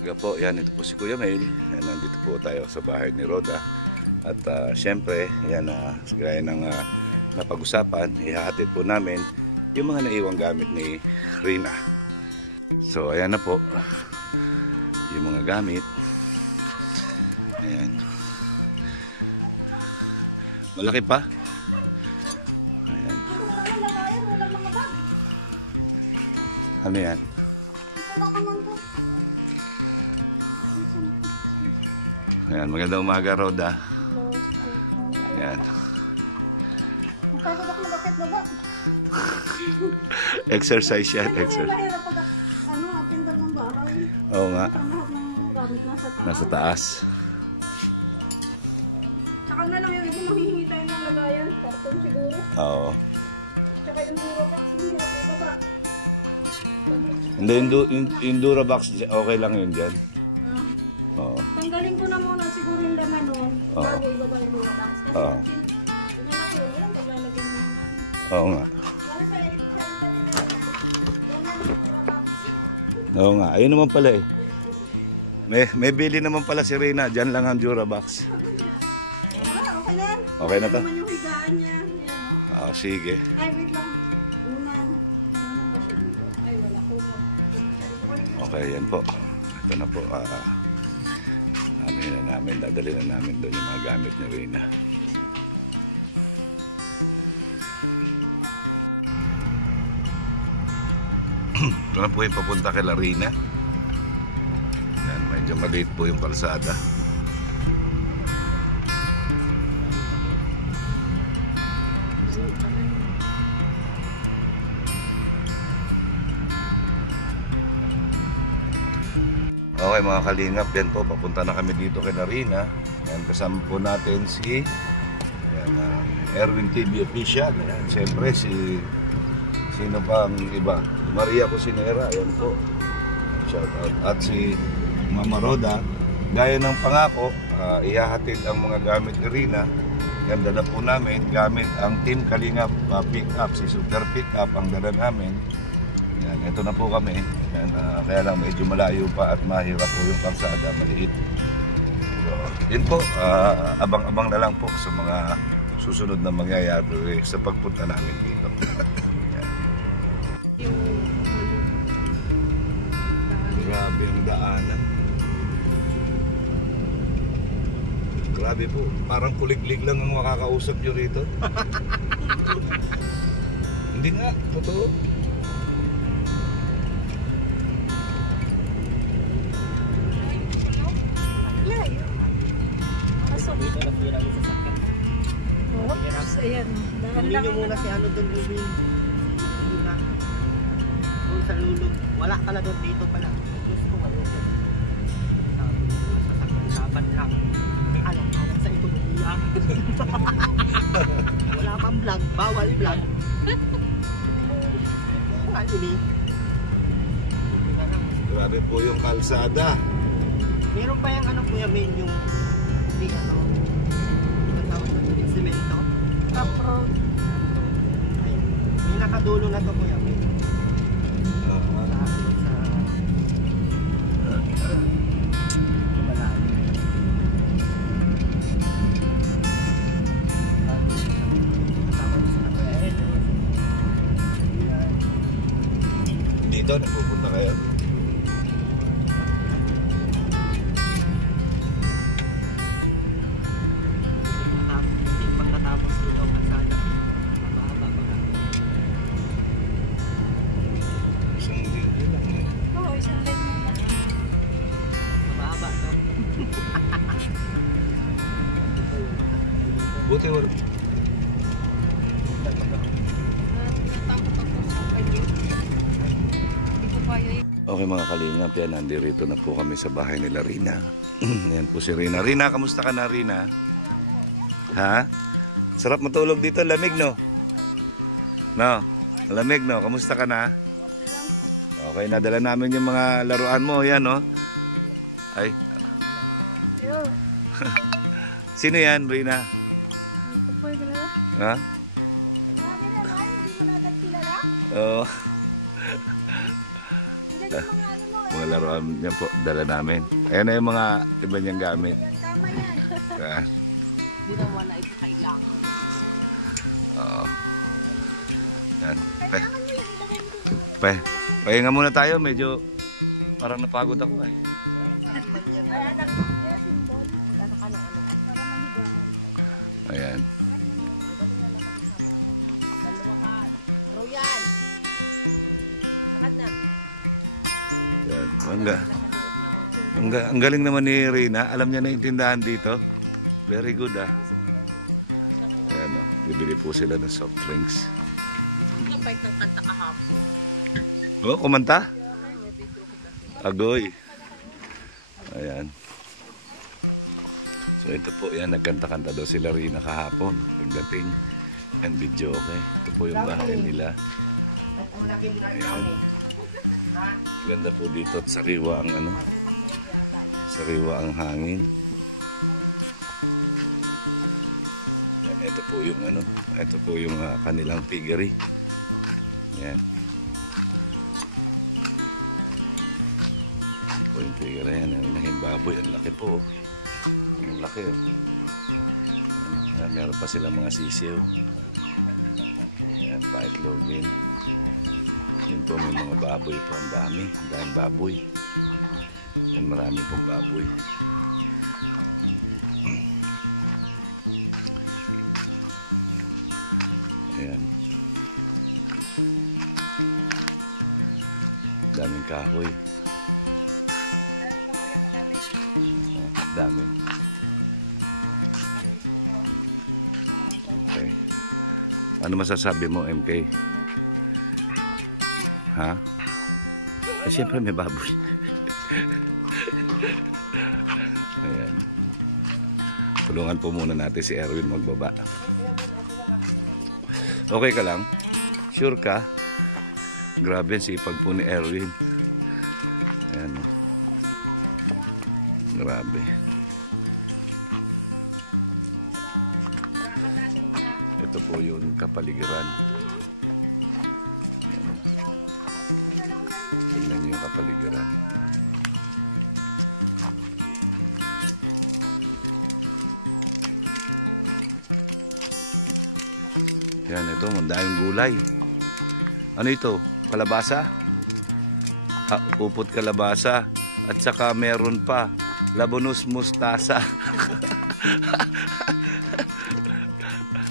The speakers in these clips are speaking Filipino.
Kaya po, yan, ito po si Kuya Mail. Yan, nandito po tayo sa bahay ni Roda. At syempre, yan, gaya ng napag-usapan, ihahatid po namin yung mga naiwang gamit ni Rina. So, ayan na po. Yung mga gamit. Ayan. Malaki pa. Ayan. Ano yan? Ayan, magandang umaga, Roda. Ayan. Exercise yan, exercise. Oo nga. Nasa taas. Tsaka na lang yung iba manghihingi tayo ng lagayan. Karton siguro. Oo. Tsaka yung Durabox. Hindi, yung Durabox, okay lang yun dyan. Oo. Tanggalin ko na muna siguro yung laman nun. Bago ibaba yung Durabox. Oo. Oo nga. Oo nga. Ayun naman pala eh. May bili naman pala si Rina. Diyan lang ang Durabox. Okay na yan. Okay na to? Naman yung higaan niya. Oo, sige. Ay, wait lang. Unang. Ay, wala ko. Okay, yan po. Ito na po. Dadali na namin doon yung mga gamit ni Rina. Ito na po yung papunta kay Rina. Yan, medyo maliit po yung kalsada. Okay mga kalingap, yan po, papunta na kami dito kay Rina. Yan, kasama po natin si yan, Erwin TV Official. Yan, siyempre sino pa ang iba? Maria Cusinera, yan po. Shout out. At si Mama Roda. Gaya ng pangako, ihahatid ang mga gamit ni Rina. Yan, dala po namin gamit ang Team Kalingap pick-up. Si Super Pick-up ang dala namin. Yan, ito na po kami. Yan, kaya lang medyo malayo pa at mahirap po yung kalsada, maliit. So, yun po, abang-abang na lang po sa mga susunod na mangyayari sa pagpunta namin dito. Grabe ang daanan. Grabe po, parang kuliglig lang ang makakausap nyo rito. Hindi nga, totoo. Ayan, Huli nyo muna si ano doon, Ruben. Muna. Doon sa lulog. Wala pala doon, dito pala. Gusto ko wala doon. Sabi ko sa sasakyan, dapat lang. May alam-alam sa ekonomiya. Wala pang vlog, bawal vlog. Ano ni? Grabe po yung kalsada. Meron pa yung ano kuya, main yung hindi ano. Ang tawag na ito, semento. Top road. Ayun. May nakadulo na to kuya, main. Dito, napupunta kayo? Pag natapos dito ang kalsada, mababa pa na. Isang linggo lang eh. Oo, isang lane lang. Mababa to. Buti wala. Okay mga kalingap, yan, nandito na po kami sa bahay nila Rina. Yan po si Rina. Rina, kamusta ka na Rina? Ha? Sarap matulog dito, lamig no? No? Lamig no? Kamusta ka na? Okay, nadala namin yung mga laruan mo, yan no? Ay. Sino yan, Rina? Ha? Oo. Mga laruan niya po, dala namin. Ayan na yung mga iba niyang gamit. Tama yan. Ayan. Hindi naman na ito kailangan. Oo. Yan. Pahinga muna tayo. Medyo parang napagod ako eh. Ayan. Royal. Sakad na. Yan. Ang galing naman ni Rina. Alam niya na yung tindahan dito. Very good ah. Ayan o. Bibili po sila ng soft drinks. Yung bite ng kanta kahapon. Oh, kumanta? Agoy. Ayan. So ito po yan. Nagkanta-kanta daw sila Rina kahapon. Pagdating. Yan video okay. Ito po yung bahay nila. Ayan. Ganda po dito at sariwa ang ano. Sariwa ang hangin. Yan, ito po yung ano. Ito po yung kanilang piggery. Yan. Ito po yung piggery yan. Ang baboy. Ang laki po. Ang laki. Yan, meron pa silang mga sisiw. Yan, paitlogin. Yun po may mga baboy po. Ang dami. Ang daming baboy. Yan, marami pong baboy. Ayan. Daming kahoy. Dami. Okay. Ano masasabi mo, MK? Ha? Eh, siyempre may baboy. Ayan. Tulungan po muna natin si Erwin magbaba. Okay ka lang? Sure ka? Grabe ang sipag po ni Erwin. Ayan. Grabe. Ito po yung kapaligiran. Ayan. Tignan niyo yung kapaligiran. Yan, ito, mandayong gulay. Ano ito? Kalabasa? Upot kalabasa. At saka meron pa, labonos mustasa.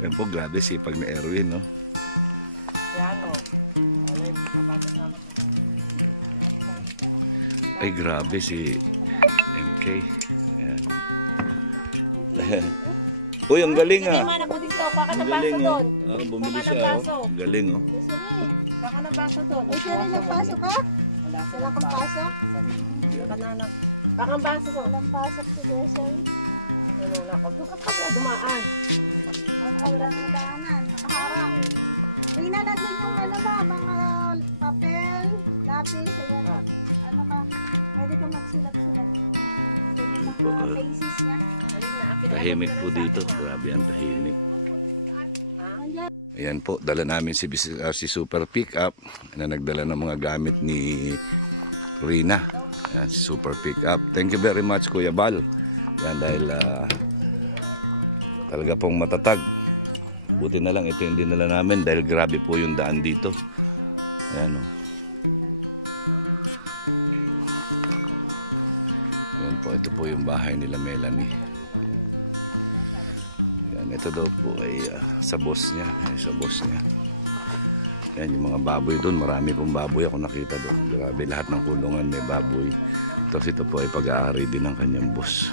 Yan po, grabe sipag ni Erwin, no? Yan o. Ay, grabe si MK. Yan. Uy, ang galing ah. Hindi man ako dito. Baka Ang na baso galing doon. oh. Bumili Baka siya nagbaso. oh. Ang galing oh. Baka na baso doon. Ay, sir, nagpasok ka? Wala kang pasok? Baka ang baso doon. Walang pasok si Desel. Ano na ako. Doon ka pala dumaan. Wala nang daanan. Nakaharang. Tingnan natin yung ano ba, mga papel, lapis, ayan. Ano ka, pwede ka magsulat-sulat. Ganyan yung mga faces niya. Tahimik po dito. Grabe ang tahimik. Nandiyan. Ayan po, dala namin si Super Pickup na nagdala ng mga gamit ni Rina. Ayan, si Super Pickup. Thank you very much, Kuya Bal. Yan, dahil talaga pong matatag. Buti na lang ito yung dinala namin dahil grabe po yung daan dito. Ayan o. Ayan po, ito po yung bahay nila Melanie. Yan, ito daw po ay sa boss niya. Ayan, sa boss niya. Yan, yung mga baboy doon. Marami pong baboy ako nakita doon. Grabe, lahat ng kulungan may baboy. Tapos ito po ay pag-aari din ng kanyang boss.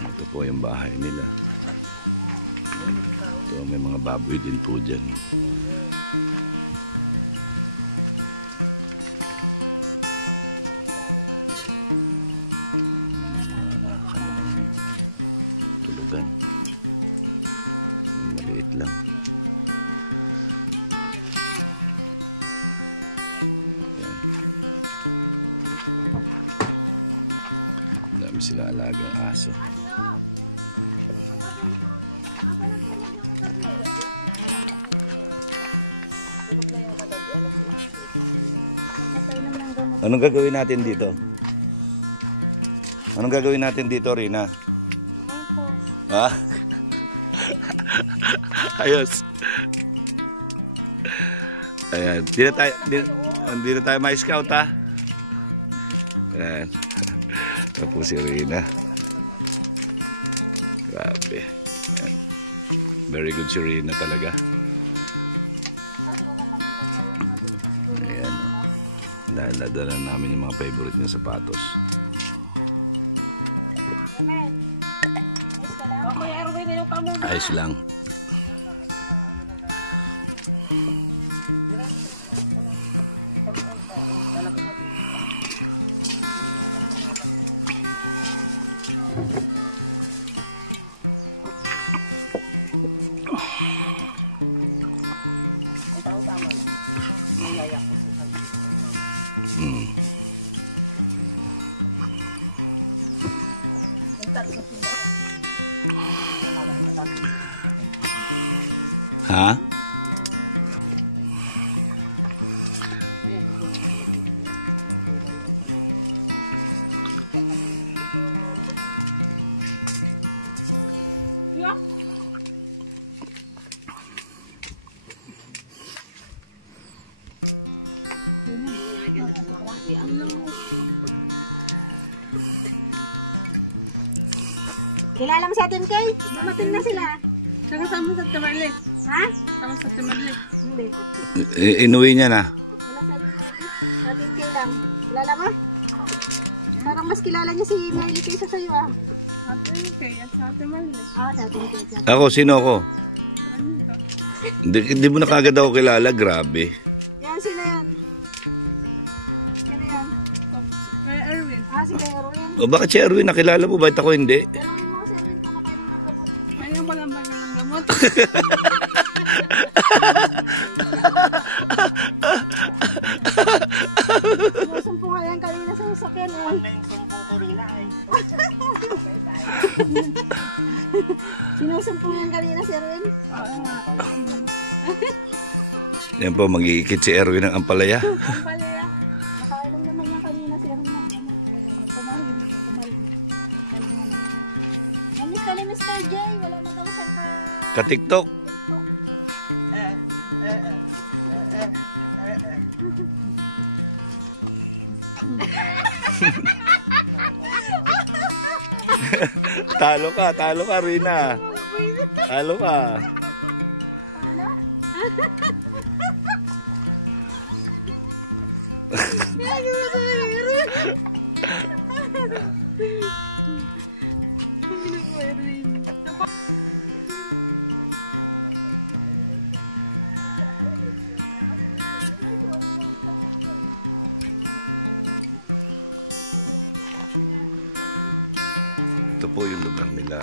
Ito po yung bahay nila. Ito, may mga baboy din po dyan. Kanilang tulugan. Maliit lang. Yan. Dami silang alagang aso. Anong gagawin natin dito? Anong gagawin natin dito, Rina? Ha? Ayos. Ayan. Di na tayo ma-scout, ha? Ayan. Tapos si Rina. Grabe. Ayan. Very good si Rina talaga. Ayan. Dahil nadala namin yung mga favorite niya sapatos. Amen. Ayos ka lang. Okay, Erwin, yung kamo mo. Ayos lang. Ang taong tama na. Nayayak ko sa sabi. Hmm. Ha? Yeah. Kilala mo si Ate Kay? Dumating na sila. Saka sama sa Timberlake. Ha? Sama sa Timberlake. Hindi. Inuwi niya na. Wala sa Ate Kay lang. Kilala mo? Parang mas kilala niya si Miley kaysa sa'yo ah. Ate Kay at sa Timberlake. Ah, sa Ate Kay. Ako, sino ako? Ano ba? Hindi mo na kagad ako kilala. Grabe. Yan, sino yan? Sino yan? Kaya Erwin. Ah, si Kay Erwin. O bakit si Erwin nakilala mo? Bakit ako hindi? Tanungin mo si Erwin kung nakain ng gamot. Ngayon ko lang bagal ng gamot. Sinusumpo nga yan kanina sa sasakyan eh. Na yung sumpong ko rin na ay. Sinusumpo yan kanina si Erwin. Oo nga. Yan po, mag-iikit si Erwin ng ampalaya. Ang palaya. Nakainom naman yan kanina si Erwin ng gamot. Kumahin mo, kumahin mo. Ano naman. Namiss ka ni Mr. J. Wala na daw siyang Ka-TikTok. Talo ka, Rina. Talo ka. Ito po yung lugar nila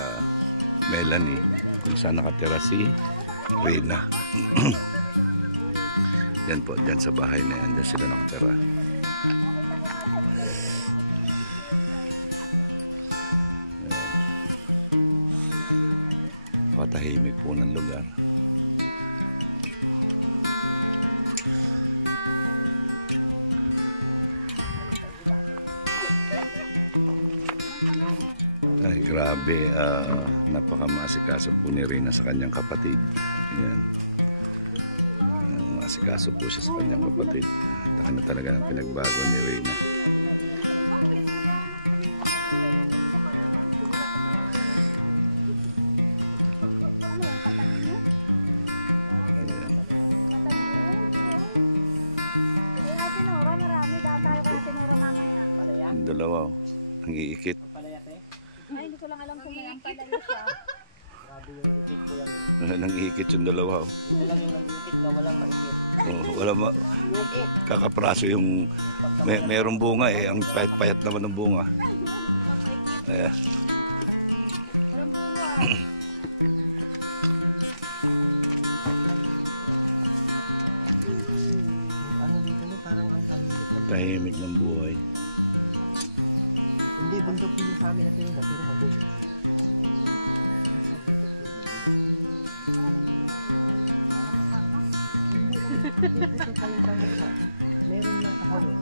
Melanie, kung saan nakatira si Rina. Yan po, dyan sa bahay na yan, dyan sila nakatira. Ayan. Patahimik po ng lugar. Ay, grabe. Napakamasikaso po ni Rina sa kanyang kapatid. Ayan. Masikaso po siya sa kanyang kapatid. Laki na talaga ng pinagbago ni Rina. Ayan. Kaya tinura, marami. Daan tayo kaya tinura mamaya. Yung dalawa, ang iikit. Ay, hindi ko lang alam kung may ang palaya siya. Grabe yung ikit ko yan. Nang iikit yung dalawa. Yun lang yung nag-ikit na walang maikit. Wala kakapraso yung merong bunga eh. Ang payat-payat naman ng bunga. Ayan. Walang bunga. Ano dito no? Parang ang tahimik lang. Tahimik ng buhay. Hindi, bundok yun sa amin at yun. Pero magulo. Hindi ito talagang mukha. Meron lang kahawin.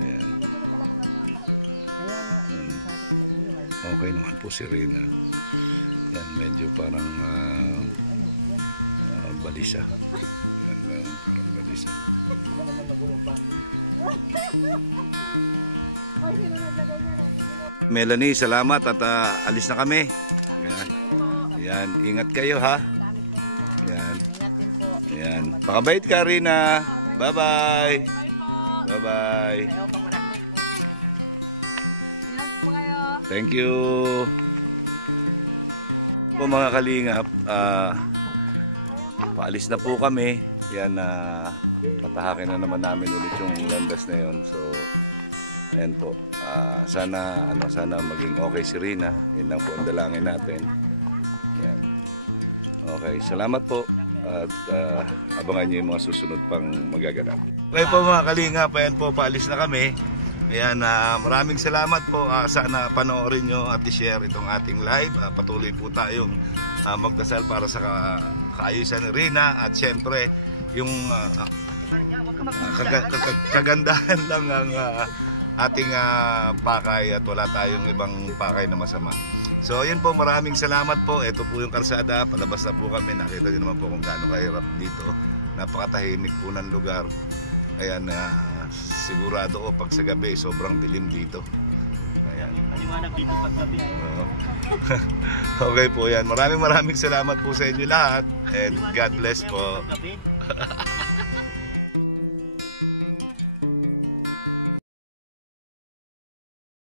Ayan. Kaya nga, sabi ko sa inyo ay, Okay naman po si Rina. Yan, medyo parang balisa. Yan lang, parang balisa. hindi na naman nagulong ba? Ay, sino naglagay niya ng bigyan? Melanie, salamat at alis na kami. Yan. Yan, ingat kayo ha. Yan. Ingat din po. Yan. Pakabait ka, Rina. Bye-bye. Bye-bye. Ayaw pa muna. Ingat po kayo. Thank you. Po mga kalingap, paalis na po kami. Yan, patahakin na naman namin ulit yung landas na yon. So, ayan po. Sana maging okay si Rina. Yan lang po ang dalangin natin. Yan. Okay, salamat po. At abangan niyo yung mga susunod pang magaganap. Okay po mga kalingap, ayan po, paalis na kami. Ayan, maraming salamat po. Sana panoorin nyo at i-share itong ating live. Patuloy po tayong magdasal para sa kaayusan ni Rina. At syempre, yung kagandahan lang ang ating pakay at wala tayong ibang pakay na masama. So yun po, maraming salamat po. Ito po yung kalsada, palabas na po kami. Nakita nyo naman po kung gaano kahirap dito. Napakatahimik po ng lugar. Ayan, sigurado ko pag sa gabi sobrang dilim dito. Ayan. Maliwanag dito pag gabi ay. Okay po yan. Maraming salamat po sa inyo lahat. And God bless po. Pag gabi.